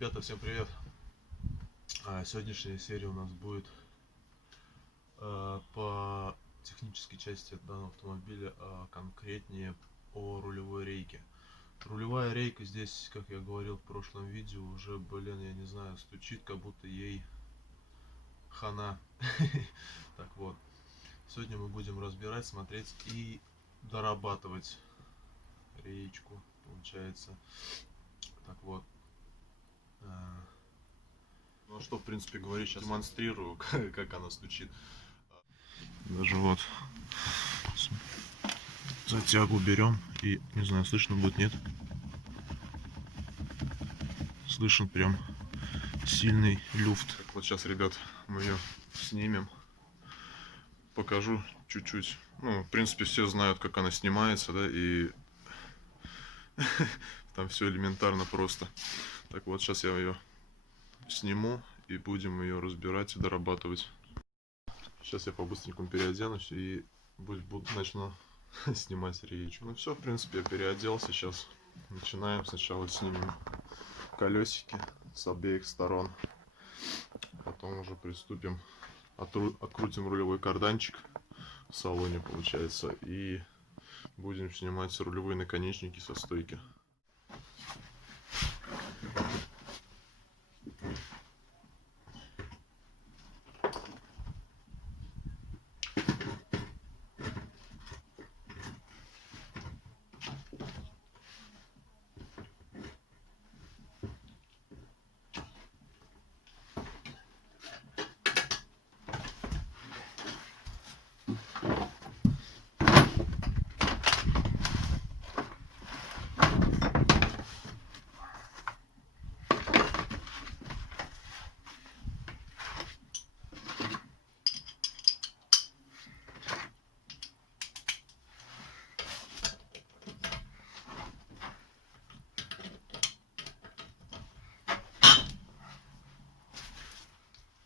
Ребята, всем привет! Сегодняшняя серия у нас будет по технической части данного автомобиля, конкретнее о рулевой рейке. Рулевая рейка здесь, как я говорил в прошлом видео, уже, я не знаю, стучит, как будто ей хана. Так вот, сегодня мы будем разбирать, смотреть и дорабатывать реечку, получается. Так вот. Ну что, в принципе, говорить, сейчас демонстрирую, как она стучит. Даже вот затягу берем и, не знаю, слышно будет, нет? Слышен прям сильный люфт. Так, вот сейчас, ребят, мы ее снимем. Покажу чуть-чуть. Ну, в принципе, все знают, как она снимается, да, и там все элементарно просто. Так вот, сейчас я ее сниму и будем ее разбирать и дорабатывать. Сейчас я по-быстренькому переоденусь и начну снимать реечку. Ну все, в принципе, я переоделся. Сейчас начинаем. Сначала снимем колесики с обеих сторон. Потом уже приступим. Открутим рулевой карданчик в салоне, получается. И будем снимать рулевые наконечники со стойки.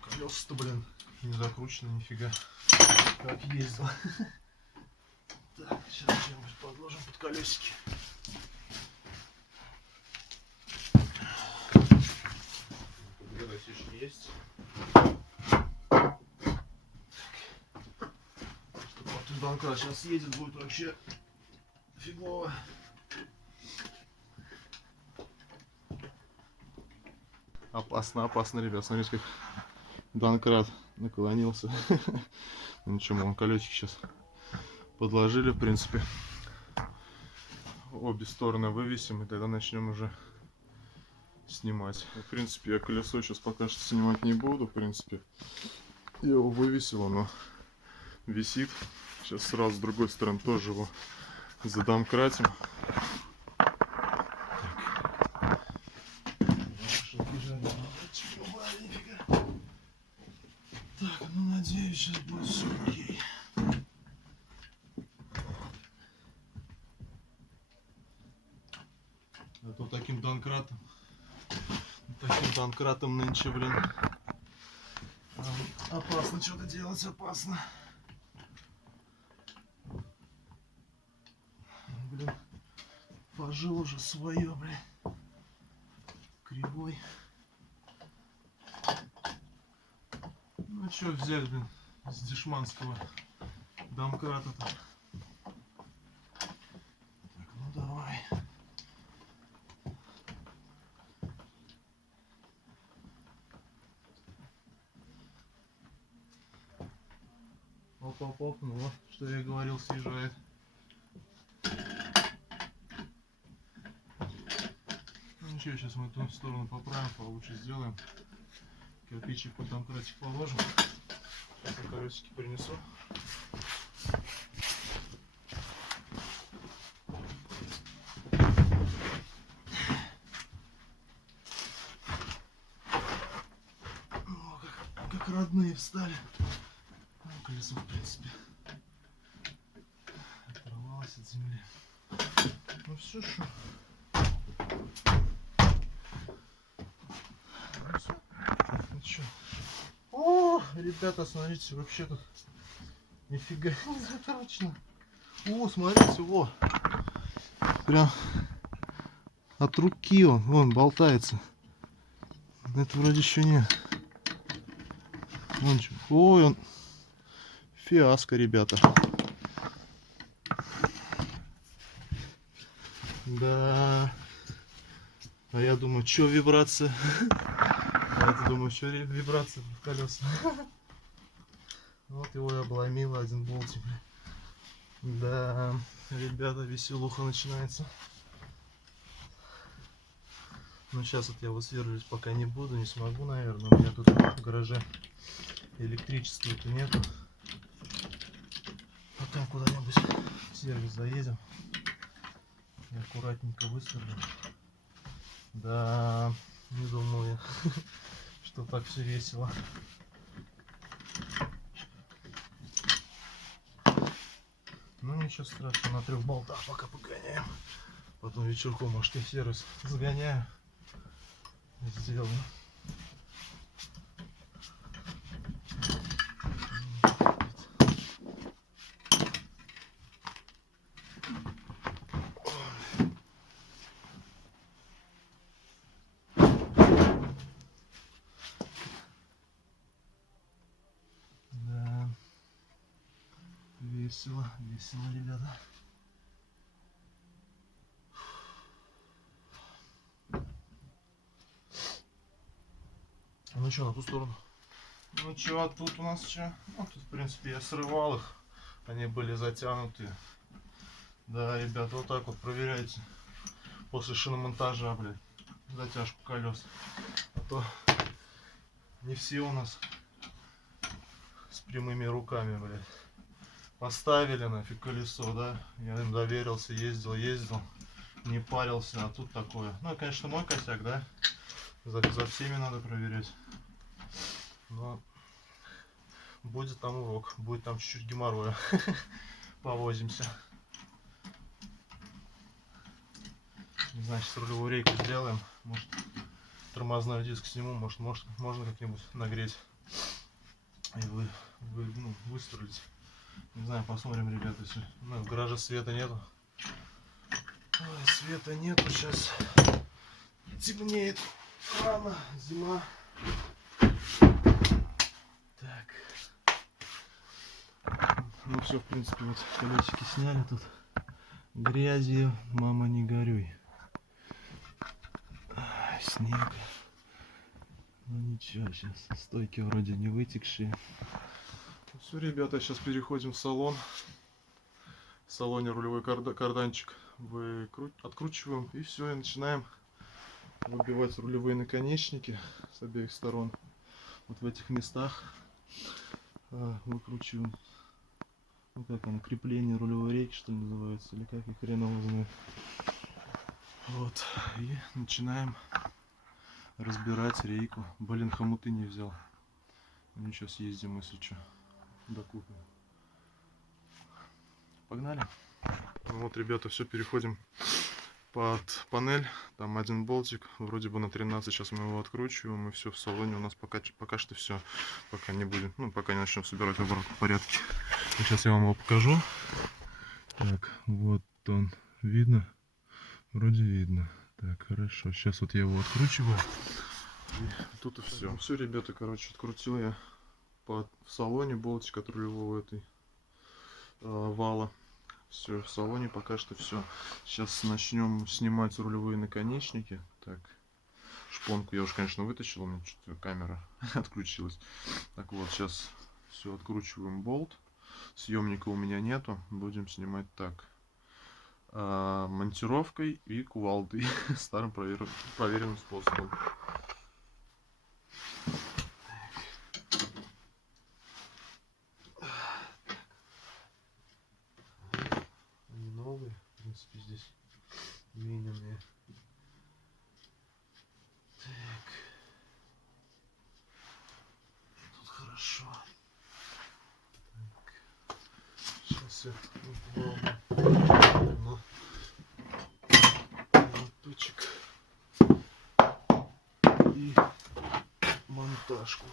Колеса-то, не закручено нифига, как ездил. Так, сейчас что-нибудь подложим под колесики. Две насечки есть. Чтобы банка сейчас едет, будет вообще фигово. Опасно, опасно, ребят. Смотрите, как Донкрат наклонился. Ничего, мы колесики сейчас подложили, в принципе. Обе стороны вывесим, и тогда начнем уже снимать. В принципе, я колесо сейчас пока что снимать не буду. В принципе, я его вывесил, оно висит. Сейчас сразу с другой стороны тоже его задомкратим. Так, ну надеюсь, сейчас будет все окей. А то таким донкратом нынче, опасно что-то делать, опасно. Пожил уже свое, кривой. Ну что взять, с дешманского домкрата-то. Так, ну давай. Оп-оп-оп, ну вот, что я говорил, съезжает. Ну ничего, сейчас мы эту сторону поправим, получше сделаем. Кирпичик под домкратик положим. Сейчас я колесики принесу. О, как родные встали. Колесо, в принципе, оторвалось от земли. Ну все, что. Ну что. О, ребята, смотрите, вообще тут нифига не закручено. О, смотрите, во. Прям от руки вон болтается. Это вроде еще нет. Ой, он фиаско, ребята. Да. А я думаю, что вибрация? А это думаю, что вибрация в колеса. Вот его и обломило один болтик. Да, ребята, веселуха начинается. Ну сейчас вот я высверлить пока не буду, не смогу, наверное. У меня тут в гараже электричества-то нету. Потом куда-нибудь в сервис заедем и аккуратненько высверлим. Да, не думаю, что так все весело. Ну ничего страшного, на 3 болтах пока погоняем. Потом вечерком, может, и сервис загоняю. Сделаю. Да. Весело, весело, ребята. Ну что, на ту сторону? Ну что, а тут у нас что? Ну тут, в принципе, я срывал их. Они были затянуты. Да, ребят, вот так вот проверяйте. После шиномонтажа, блядь, затяжку колес. А то не все у нас с прямыми руками, блядь. Поставили нафиг колесо, да? Я им доверился, ездил, не парился, а тут такое. Ну, конечно, мой косяк, да? За всеми надо проверять. Но будет там урок, будет там чуть-чуть геморроя. Повозимся. Не знаю, сейчас рулевую рейку сделаем. Может, тормозной диск сниму, может можно как-нибудь нагреть и выстрелить. Не знаю, посмотрим, ребята, если в гараже света нету. Ой, света нету, сейчас темнеет рано, зима. Так. Ну все, в принципе, вот колесики сняли тут. Грязью, мама, не горюй. Ай, снег. Ну ничего, сейчас стойки вроде не вытекшие. Ну, все, ребята, сейчас переходим в салон. В салоне рулевой карданчик откручиваем, и все, и начинаем выбивать рулевые наконечники с обеих сторон. Вот в этих местах выкручиваем. Ну как оно, крепление рулевой рейки, что ли, называется, или как, и хрен его знает. Вот, и начинаем разбирать рейку. Блин, хомуты не взял. Ну сейчас съездим, если что, докупим. Погнали. Ну вот, ребята, все, переходим под панель. Там один болтик, вроде бы на 13. Сейчас мы его откручиваем, и все, в салоне у нас пока что все. Пока не будем, ну, пока не начнем собирать обратно в порядке. И сейчас я вам его покажу. Так, вот он. Видно? Вроде видно. Так, хорошо. Сейчас вот я его откручиваю. И тут и все. Все, ребята, короче, открутил я в салоне болтик от рулевого этой вала. Все, в салоне пока что все. Сейчас начнем снимать рулевые наконечники. Так, шпонку я уже, конечно, вытащил, у меня что-то камера отключилась. Так вот, сейчас все, откручиваем болт. Съемника у меня нету, будем снимать так. Монтировкой и кувалдой. Старым проверенным способом. Они новые, в принципе, здесь минимумные. Так. Тут хорошо. Так. Сейчас я на моточек и монтажку.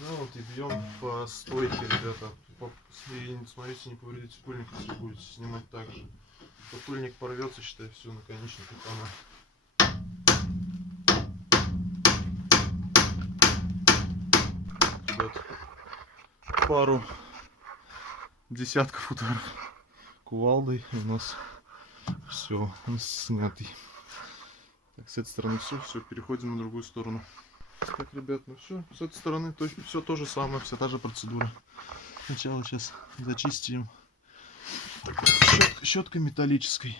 Да, вот и бьем по стойке, ребята, смотрите, не повредите пыльник, если будете снимать так же. То пыльник порвется, считай, все, наконечник и она. Ребят, пару десятков ударов кувалдой, и у нас все, он снятый. Так, с этой стороны все, переходим на другую сторону. Так, ребят, ну все, с этой стороны все то же самое, вся та же процедура. Сначала сейчас зачистим щеткой металлической.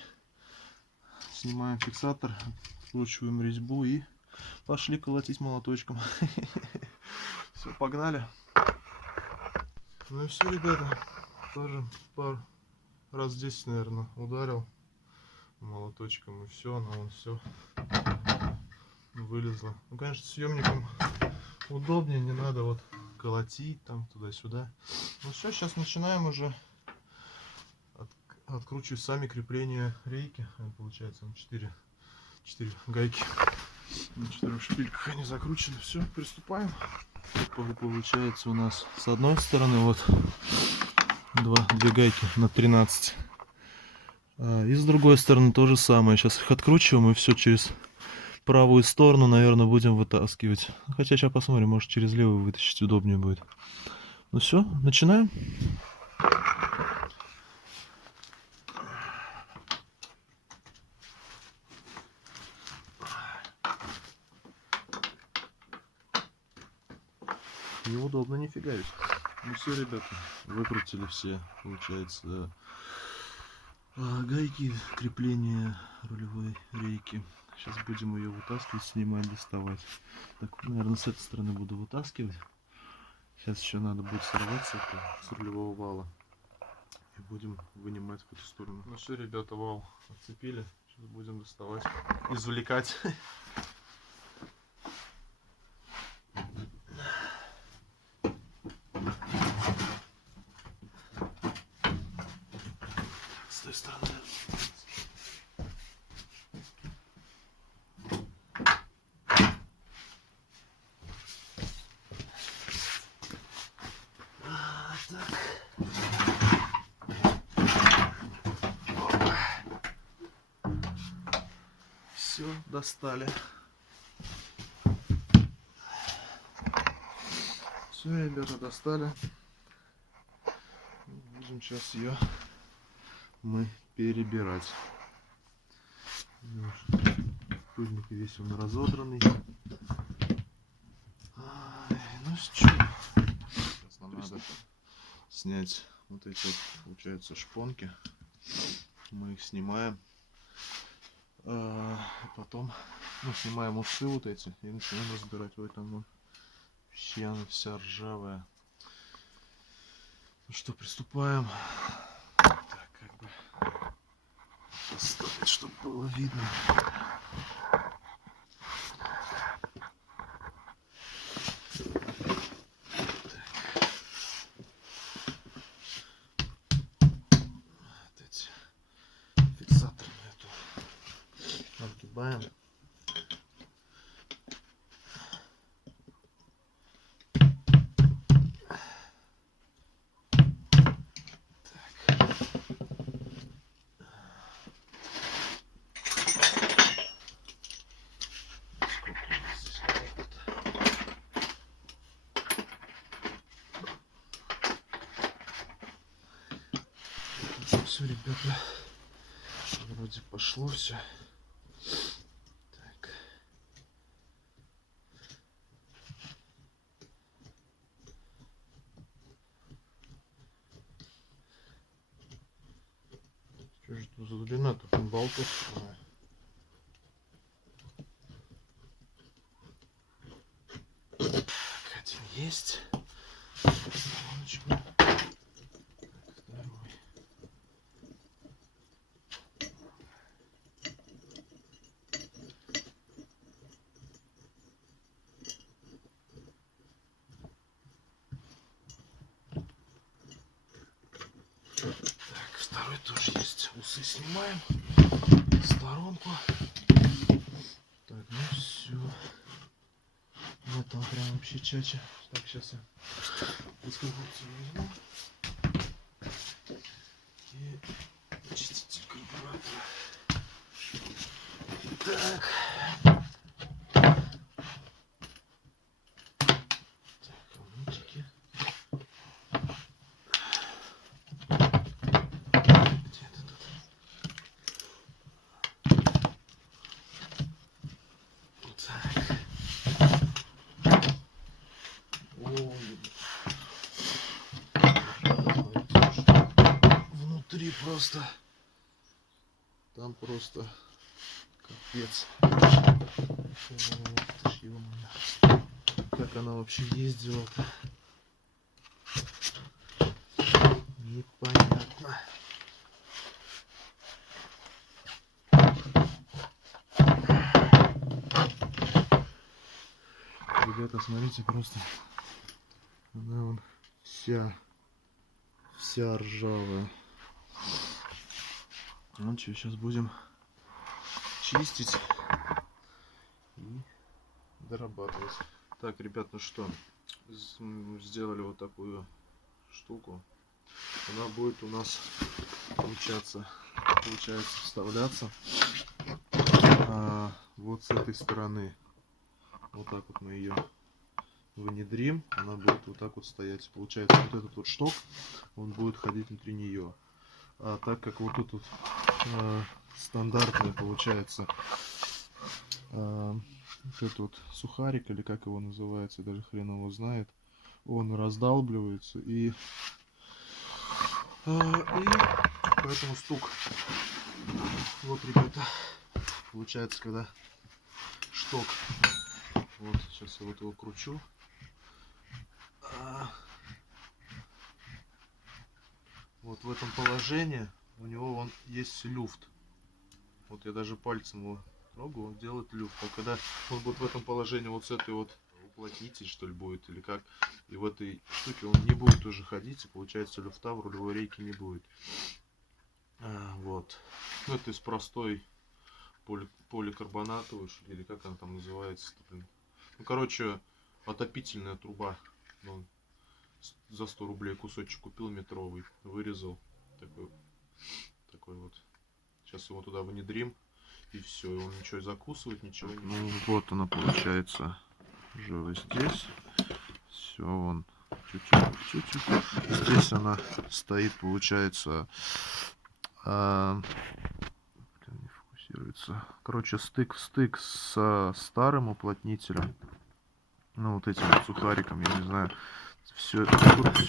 Снимаем фиксатор, откручиваем резьбу и пошли колотить молоточком. Все, погнали. Ну и все, ребята, тоже пару раз 10, наверное, ударил молоточком, и все, оно все вылезло. Ну, конечно, съемником удобнее, не надо вот колотить там туда-сюда. Ну все, сейчас начинаем уже откручивать сами крепления рейки. Получается, 4 гайки на 4 шпильках они закручены. Все, приступаем. Получается у нас с одной стороны вот 2 гайки на 13. И с другой стороны то же самое. Сейчас их откручиваем и все через правую сторону, наверное, будем вытаскивать. Хотя сейчас посмотрим, может через левую вытащить удобнее будет. Ну все, начинаем. Неудобно нифига ведь. Ну все, ребята, выкрутили все, получается, гайки крепления рулевой рейки. Сейчас будем ее вытаскивать, снимать, доставать. Так, наверное, с этой стороны буду вытаскивать. Сейчас еще надо будет сорвать с рулевого вала. И будем вынимать в эту сторону. Ну все, ребята, вал отцепили. Сейчас будем доставать, извлекать. С той стороны. Все, достали. Все, ребята, достали. Будем сейчас ее мы перебирать. Пыльник весь он разодранный. Ну что, сейчас нам надо снять вот эти вот, получается, шпонки. Мы их снимаем. Потом снимаем усы вот эти и начинаем разбирать. Ой, там вообще она вся ржавая. Ну что, приступаем. Так, как бы поставить, чтобы было видно. Вот эти фиксаторы эту отгибаем. Все, ребята, вроде пошло все. Так. Что же тут за длина-то? Болтов. Один есть. Второй тоже есть. Усы снимаем в сторонку. Так, ну все. Вот он прям вообще чача. Так, сейчас я выскользну. внутри просто. Там просто капец. Как она вообще ездила-то? Непонятно. Ребята, смотрите, просто она вон вся ржавая. Ну что, сейчас будем чистить и дорабатывать. Так, ребят, ну что, сделали вот такую штуку. Она будет у нас получается вставляться вот с этой стороны. Вот так вот мы ее внедрим, она будет вот так вот стоять. Получается, вот этот вот шток, он будет ходить внутри нее. А так как вот тут вот стандартная получается вот этот вот сухарик, или как его называется, даже хрен его знает, он раздалбливается и поэтому стук. Вот, ребята, получается, когда шток, вот сейчас я вот его кручу, вот в этом положении у него вон есть люфт. Вот я даже пальцем его трогаю, он делает люфт. А когда он будет в этом положении, вот с этой вот уплотнитель, что ли, будет, или как, и в этой штуке он не будет уже ходить, и получается люфта в рулевой рейке не будет. Вот. Ну, это из простой поликарбонатовый, или как она там называется. Ну, короче, отопительная труба. Ну, за 100 рублей кусочек купил метровый, вырезал. Такой вот. Сейчас его туда внедрим. И все, и он ничего закусывает, ничего не... Ну, вот она получается уже вот здесь. Все, он чуть-чуть. Здесь она стоит, получается... не фокусируется. Короче, стык в стык с старым уплотнителем. Ну, вот этим вот сухариком, я не знаю. Все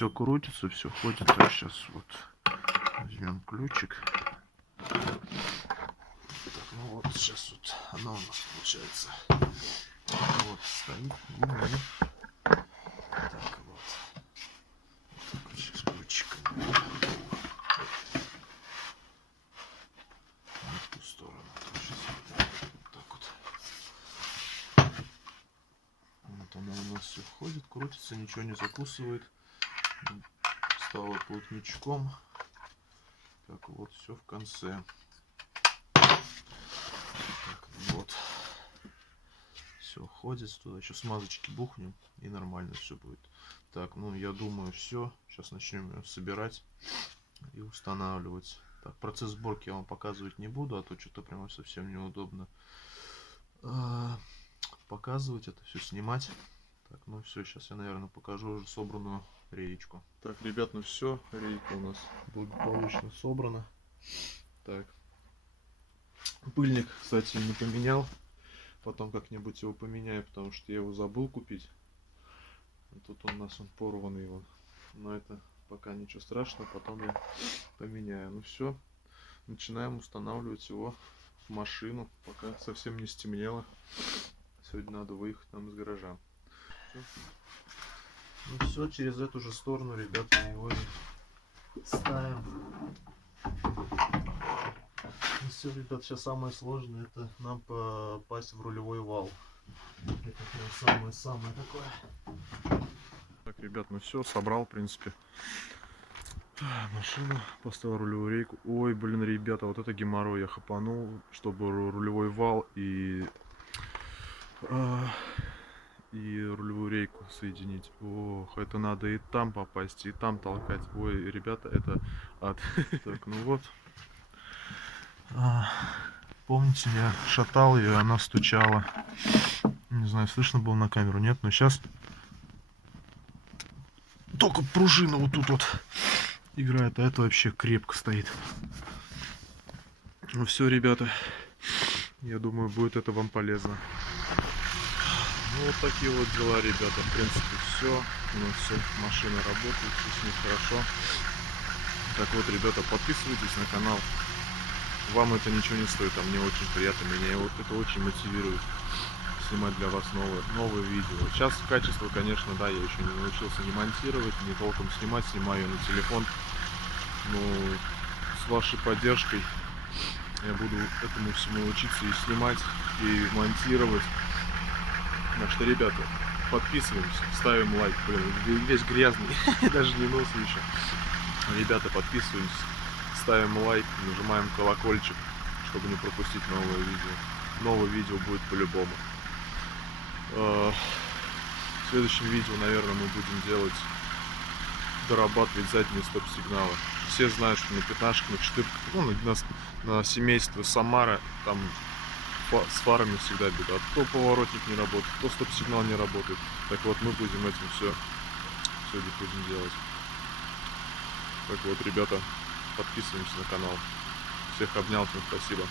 крутится, все ходит. Так, сейчас вот возьмем ключик. Так, ну вот сейчас вот она у нас получается. Вот стоит. Так вот. Сейчас ключиком. В ту сторону. Вот так вот. Вот она у нас все входит, крутится, ничего не закусывает. Стала плотничком. Так вот, все в конце. Так, вот. Все ходит туда. Еще смазочки бухнем, и нормально все будет. Так, ну я думаю, все. Сейчас начнем ее собирать и устанавливать. Так, процесс сборки я вам показывать не буду, а то что-то прямо совсем неудобно показывать это все, снимать. Так, ну все, сейчас я, наверное, покажу уже собранную реечку. Так, ребят, ну все, рейка у нас благополучно собрана. Так, пыльник, кстати, не поменял. Потом как-нибудь его поменяю, потому что я его забыл купить. Тут у нас он порванный, вон. Но это пока ничего страшного, потом я поменяю. Ну все, начинаем устанавливать его в машину, пока совсем не стемнело. Сегодня надо выехать нам из гаража. Всё. Ну все, через эту же сторону, ребята, его и ставим. Ну все, ребят, сейчас самое сложное, это нам попасть в рулевой вал. Это самое такое. Так, ребят, ну все, собрал, в принципе, машину, поставил рулевую рейку. Ой, блин, ребята, вот это геморрой я хапанул, чтобы рулевой вал и рулевую рейку соединить. Ох, это надо и там попасть, и там толкать. Ой, ребята, это ад. Так, ну вот. Помните, я шатал ее, она стучала. Не знаю, слышно было на камеру, нет, но сейчас только пружина вот тут вот играет, а это вообще крепко стоит. Ну все, ребята, я думаю, будет это вам полезно. Ну, вот такие вот дела, ребята. В принципе, все. У нас все, машина работает, все с ней хорошо. Так вот, ребята, подписывайтесь на канал. Вам это ничего не стоит, а мне очень приятно. Меня это очень мотивирует снимать для вас новые видео. Сейчас качество, конечно, да, я еще не научился не монтировать, не толком снимать, снимаю я на телефон. Но с вашей поддержкой я буду этому всему учиться и снимать, и монтировать. Так что, ребята, подписываемся, ставим лайк. Блин, весь грязный, даже не носом еще. Ребята, подписываемся, ставим лайк, нажимаем колокольчик, чтобы не пропустить новое видео. Новое видео будет по-любому. В следующем видео, наверное, мы будем дорабатывать задние стоп-сигналы. Все знают, что на пятнашках, на четырках, ну, на семейство Самара, там с фарами всегда беда. То поворотник не работает, то стоп-сигнал не работает. Так вот, мы будем этим все будем делать. Так вот, ребята, подписываемся на канал. Всех обнял, всем спасибо.